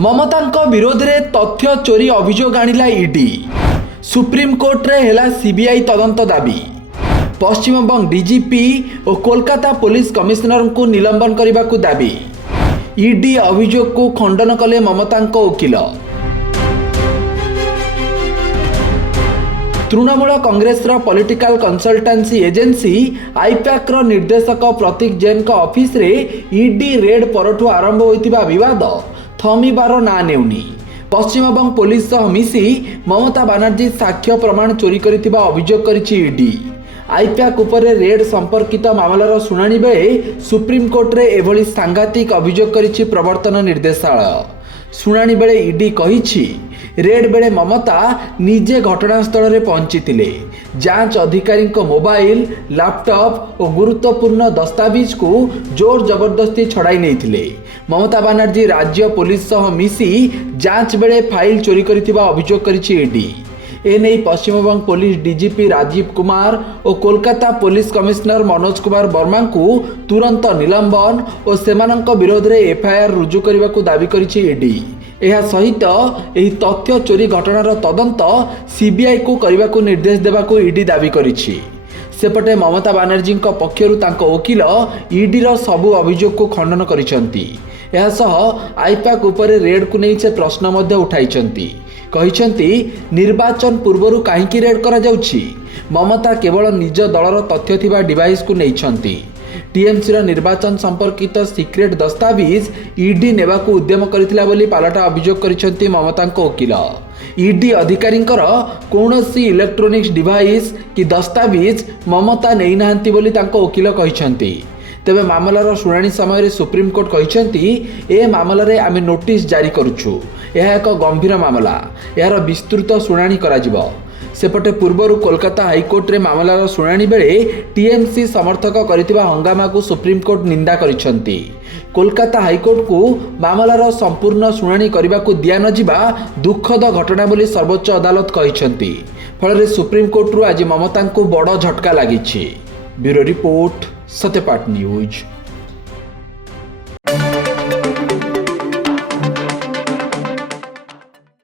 ममता विरोध में तथ्य चोरी अभियोग आनिला ईडी। सुप्रीमकोर्ट रे हेला सीबीआई तदंत दाबी। पश्चिमबंग डीजीपी और कोलकाता पुलिस कमिश्नर को निलंबन करने को दाबी। ईडी अभियोग को खंडन कले ममता वकिल। Trinamool Congress political consultancy agency IUPAC निर्देशक प्रतीक जैन ऑफिस रे ईडी रेड परठू आरंभ होइतिबा विवाद थमिबार ना नेउनी। पश्चिमबंग पुलिस सह मिसी ममता बनर्जी साक्ष्य प्रमाण चोरी करितिबा अभियोग करिछि ईडी। आईपैक उपरे रेड संपर्कित मामलार शुणाणी बेले सुप्रीमकोर्ट रे एभली सांघातिक अभियोग करिछि प्रवर्तन निर्देशालय। शुणाणी बेले ईडी कहिछि रेड बेले ममता निजे घटनास्थल रे पहुंची जांच अधिकारी मोबाइल लैपटॉप और गुरुत्वपूर्ण दस्तावेज को जोर जबरदस्ती छड़ाई नहीं। ममता बनर्जी राज्य पुलिस सह मिसी जांच बेले फाइल चोरी करिथिबा अभियोग करिछि ईडी। एने पश्चिमबंग पुलिस डीजीपी राजीव कुमार और कोलकाता पुलिस कमिश्नर मनोज कुमार वर्मा को तुरंत निलंबन और सेमानंक विरोध में एफआईआर रुजु करने को दाबी करिछि ईडी। यह सहित एही तथ्य चोरी घटनार तदंत सीबीआई को करने को निर्देश देवा को ईडी दाबी करिछि। सेपटे ममता बनर्जी पक्षरु तांको वकिल ईडी रो सबु अभियोग को खंडन करिसेंती। यह सह आईपैक उपरे रेड को नहीं से प्रश्न मध्य उठाइछंती। कहिसेंती निर्वाचन पूर्वरु काहेकि रेड करा जाउछि। ममता केवल निज दलर तथ्य थिबा डिवाइस को नैछंती। टीएमसी रो निर्वाचन संपर्कित सीक्रेट दस्तावेज ईडी नेबा को उद्यम करिथिला बोली पालटा अभियोग करिसेंती ममतांको वकिल। ईडी अधिकारींकर कौनसी इलेक्ट्रोनिक्स डिवाइस कि दस्तावेज ममता नहीं नाहंती बोली तांको वकिल कहिसेंती। तेबे मामलार शुणाणी समय सुप्रीमकोर्ट कहिसेंती ए मामलारे आमे नोटिस जारी करूछु। यह एक गंभीर मामला, यार विस्तृत शुणाणी कराजिबो। सेपटे पूर्वर कोलकाता हाईकोर्ट रे मामलार शुणाणी बेले टीएमसी समर्थक करिथिबा हंगामा को सुप्रीमकोर्ट निंदा करिसेंती। कोलकाता हाईकोर्ट को मामलार संपूर्ण शुणाणी करने को दिया न जिबा दुखद घटना बोली सर्वोच्च अदालत कहिसेंती। फल सुप्रीमकोर्ट आज ममता को बड़ झटका लगी। Bureau report Satyapath news.